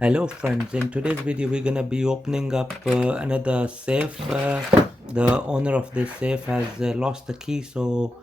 Hello friends, in today's video we're gonna be opening up another safe. The owner of this safe has lost the key, so